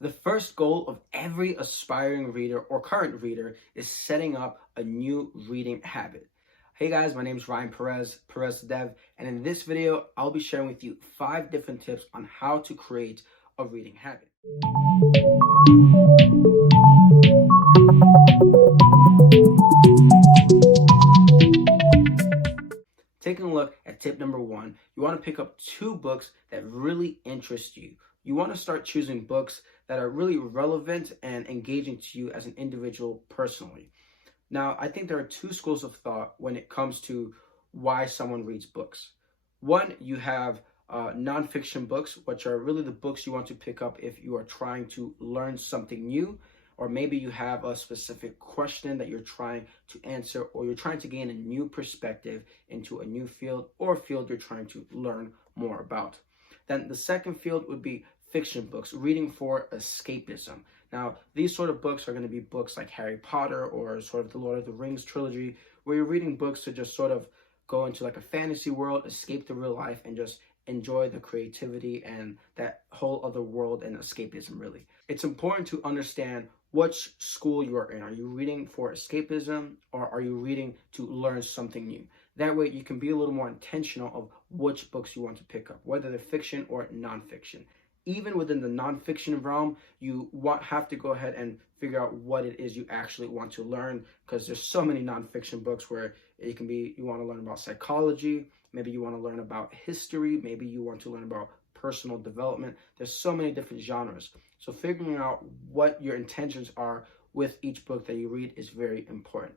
The first goal of every aspiring reader or current reader is setting up a new reading habit. Hey guys, my name is Ryan Perez Dev, and in this video, I'll be sharing with you 5 different tips on how to create a reading habit. Taking a look at tip number 1, you want to pick up 2 books that really interest you. You want to start choosing books that are really relevant and engaging to you as an individual personally. Now, I think there are 2 schools of thought when it comes to why someone reads books. One, you have nonfiction books, which are really the books you want to pick up if you are trying to learn something new, or maybe you have a specific question that you're trying to answer, or you're trying to gain a new perspective into a new field or field you're trying to learn more about. Then the second field would be fiction books, reading for escapism. Now, these sort of books are going to be books like Harry Potter or sort of the Lord of the Rings trilogy, where you're reading books to just sort of go into like a fantasy world, escape the real life, and just enjoy the creativity and that whole other world and escapism, really. It's important to understand which school you are in. Are you reading for escapism, or are you reading to learn something new? That way you can be a little more intentional of which books you want to pick up, whether they're fiction or nonfiction. Even within the nonfiction realm, you have to go ahead and figure out what it is you actually want to learn, because there's so many nonfiction books where it can be you want to learn about psychology, maybe you want to learn about history, maybe you want to learn about personal development. There's so many different genres. So figuring out what your intentions are with each book that you read is very important.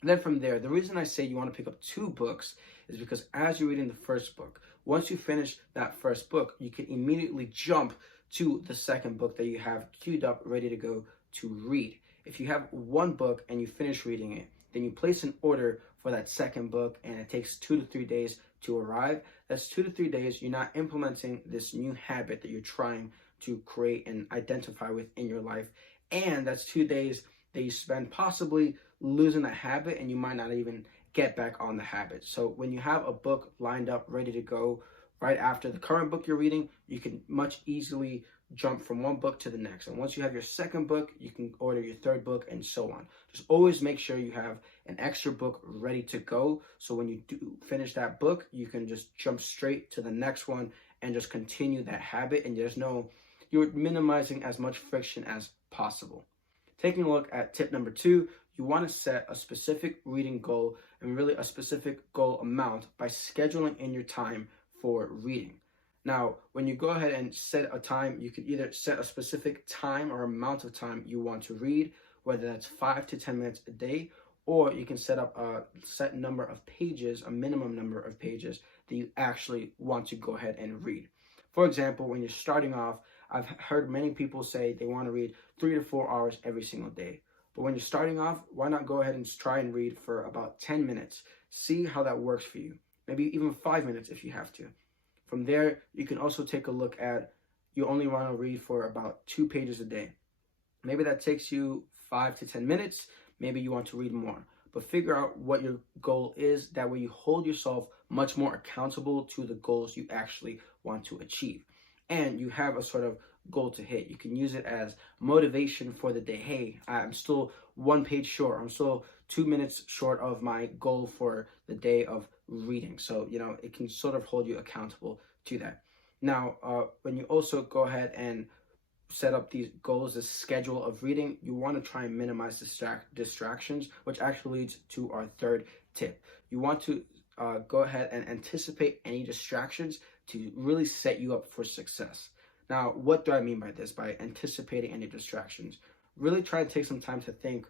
And then from there, the reason I say you want to pick up 2 books is because as you're reading the first book, once you finish that first book, you can immediately jump to the second book that you have queued up, ready to go to read. If you have one book and you finish reading it, then you place an order for that second book, and it takes 2 to 3 days to arrive. That's 2 to 3 days you're not implementing this new habit that you're trying to create and identify with in your life. And that's 2 days that you spend possibly losing that habit, and you might not even get back on the habit. So when you have a book lined up, ready to go, right after the current book you're reading, you can much easily jump from one book to the next. And once you have your second book, you can order your third book and so on. Just always make sure you have an extra book ready to go. So when you do finish that book, you can just jump straight to the next one and just continue that habit. And you're minimizing as much friction as possible. Taking a look at tip number 2, you want to set a specific reading goal, and really a specific goal amount, by scheduling in your time for reading. Now, when you go ahead and set a time, you can either set a specific time or amount of time you want to read, whether that's 5 to 10 minutes a day, or you can set up a set number of pages, a minimum number of pages that you actually want to go ahead and read. For example, when you're starting off, I've heard many people say they want to read 3 to 4 hours every single day. But when you're starting off, why not go ahead and try and read for about 10 minutes? See how that works for you. Maybe even 5 minutes if you have to. From there, you can also take a look at, you only want to read for about 2 pages a day. Maybe that takes you 5 to 10 minutes. Maybe you want to read more. But figure out what your goal is. That way you hold yourself much more accountable to the goals you actually want to achieve. And you have a sort of goal to hit. You can use it as motivation for the day. Hey, I'm still 1 page short. I'm still 2 minutes short of my goal for the day of reading. So, it can sort of hold you accountable to that. Now, when you also go ahead and set up these goals, this schedule of reading, you want to try and minimize distractions, which actually leads to our third tip. You want to go ahead and anticipate any distractions to really set you up for success. Now, what do I mean by this, by anticipating any distractions? Really try to take some time to think,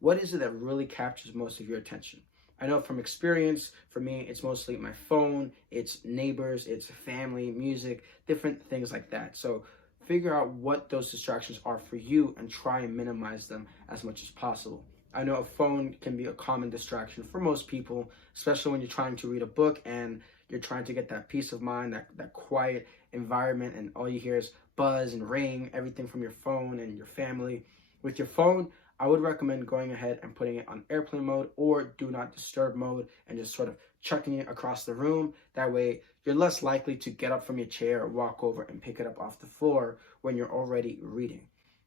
what is it that really captures most of your attention? I know from experience, for me, it's mostly my phone, it's neighbors, it's family, music, different things like that. So figure out what those distractions are for you and try and minimize them as much as possible. I know a phone can be a common distraction for most people, especially when you're trying to read a book and you're trying to get that peace of mind, that quiet environment, and all you hear is buzz and ring, everything from your phone and your family. With your phone, I would recommend going ahead and putting it on airplane mode or do not disturb mode and just sort of chucking it across the room. That way, you're less likely to get up from your chair, walk over, and pick it up off the floor when you're already reading.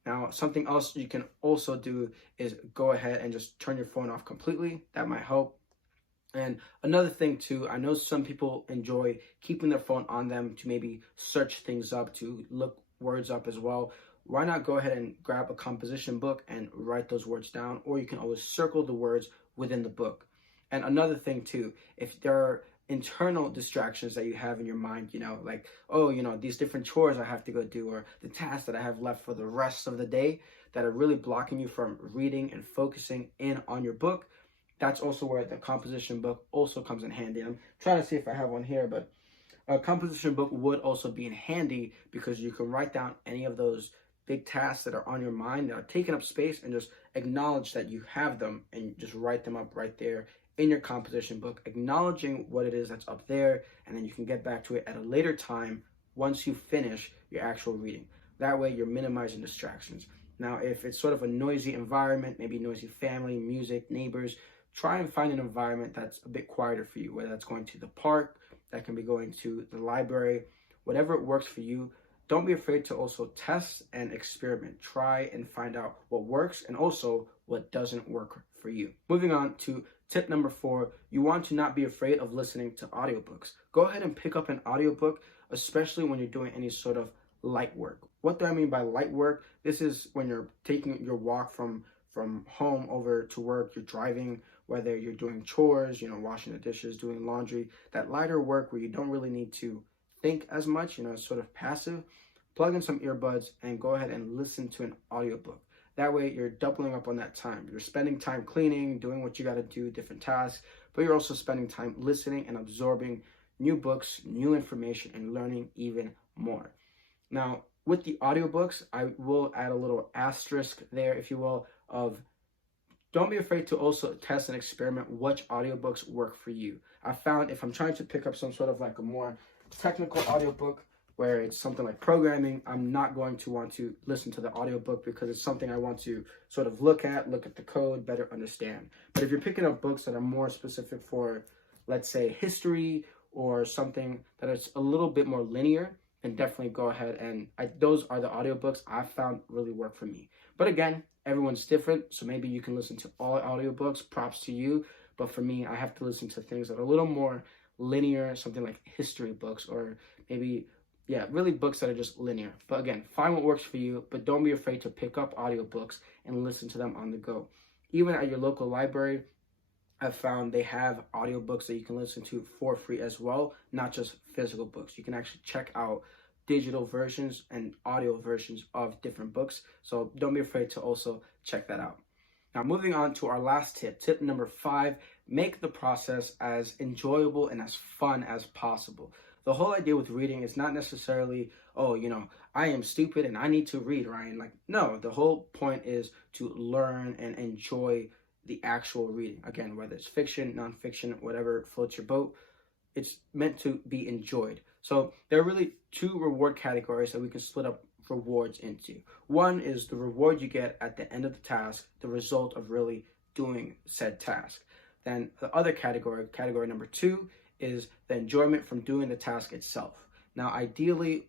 Now, something else you can also do is go ahead and just turn your phone off completely. That might help. And another thing too, I know some people enjoy keeping their phone on them to maybe search things up, to look words up as well. Why not go ahead and grab a composition book and write those words down, or you can always circle the words within the book. And another thing too, if there are internal distractions that you have in your mind, like, oh, these different chores I have to go do, or the tasks that I have left for the rest of the day that are really blocking you from reading and focusing in on your book, that's also where the composition book also comes in handy. I'm trying to see if I have one here, but a composition book would also be in handy because you can write down any of those big tasks that are on your mind that are taking up space and just acknowledge that you have them and just write them up right there in your composition book, acknowledging what it is that's up there, and then you can get back to it at a later time once you finish your actual reading. That way you're minimizing distractions. Now, if it's sort of a noisy environment, maybe noisy family, music, neighbors, try and find an environment that's a bit quieter for you, whether that's going to the park, that can be going to the library, whatever works for you. Don't be afraid to also test and experiment. Try and find out what works and also what doesn't work for you. Moving on to tip number 4, you want to not be afraid of listening to audiobooks. Go ahead and pick up an audiobook, especially when you're doing any sort of light work. What do I mean by light work? This is when you're taking your walk from home over to work, you're driving, whether you're doing chores, washing the dishes, doing laundry, that lighter work where you don't really need to think as much, it's sort of passive. Plug in some earbuds and go ahead and listen to an audiobook. That way you're doubling up on that time. You're spending time cleaning, doing what you got to do, different tasks, but you're also spending time listening and absorbing new books, new information, and learning even more. Now, with the audiobooks, I will add a little asterisk there, if you will, of don't be afraid to also test and experiment which audiobooks work for you. I found if I'm trying to pick up some sort of like a more technical audiobook where it's something like programming, I'm not going to want to listen to the audiobook because it's something I want to sort of look at the code, better understand. But if you're picking up books that are more specific for, let's say, history or something that is a little bit more linear, then definitely go ahead and those are the audiobooks I've found really work for me. But again, everyone's different, so maybe you can listen to all audiobooks, props to you. But for me, I have to listen to things that are a little more linear, something like history books, or maybe, really books that are just linear. But again, find what works for you, but don't be afraid to pick up audiobooks and listen to them on the go. Even at your local library, I've found they have audiobooks that you can listen to for free as well, not just physical books. You can actually check out digital versions and audio versions of different books. So don't be afraid to also check that out. Now, moving on to our last tip, tip number 5, make the process as enjoyable and as fun as possible. The whole idea with reading is not necessarily, I am stupid and I need to read, Ryan. No, the whole point is to learn and enjoy the actual reading. Again, whether it's fiction, nonfiction, whatever floats your boat, it's meant to be enjoyed. So there are really 2 reward categories that we can split up rewards into. One is the reward you get at the end of the task, the result of really doing said task. Then the other category number 2, is the enjoyment from doing the task itself. Now, ideally,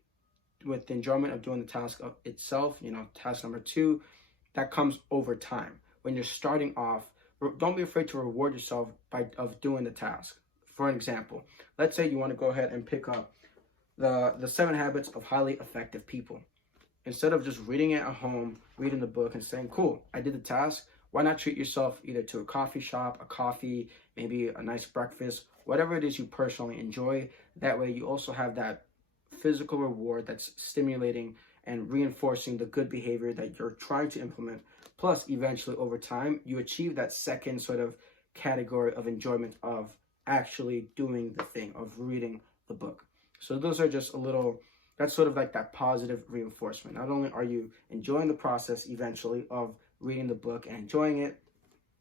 with the enjoyment of doing the task itself, task number 2, that comes over time. When you're starting off, don't be afraid to reward yourself of doing the task. For an example, let's say you want to go ahead and pick up the 7 Habits of Highly Effective People. Instead of just reading it at home, reading the book and saying, cool, I did the task, why not treat yourself either to a coffee shop, a coffee, maybe a nice breakfast, whatever it is you personally enjoy. That way you also have that physical reward that's stimulating and reinforcing the good behavior that you're trying to implement. Plus, eventually over time, you achieve that second sort of category of enjoyment of actually doing the thing, of reading the book. So those are just that's sort of like that positive reinforcement. Not only are you enjoying the process eventually of reading the book and enjoying it,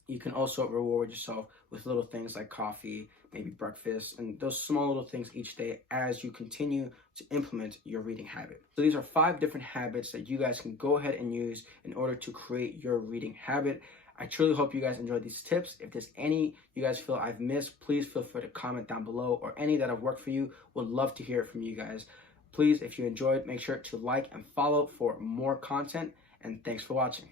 you can also reward yourself with little things like coffee, maybe breakfast, and those small little things each day as you continue to implement your reading habit. So these are 5 different habits that you guys can go ahead and use in order to create your reading habit. I truly hope you guys enjoyed these tips. If there's any you guys feel I've missed, please feel free to comment down below, or any that have worked for you. Would love to hear it from you guys. Please, if you enjoyed, make sure to like and follow for more content, and thanks for watching.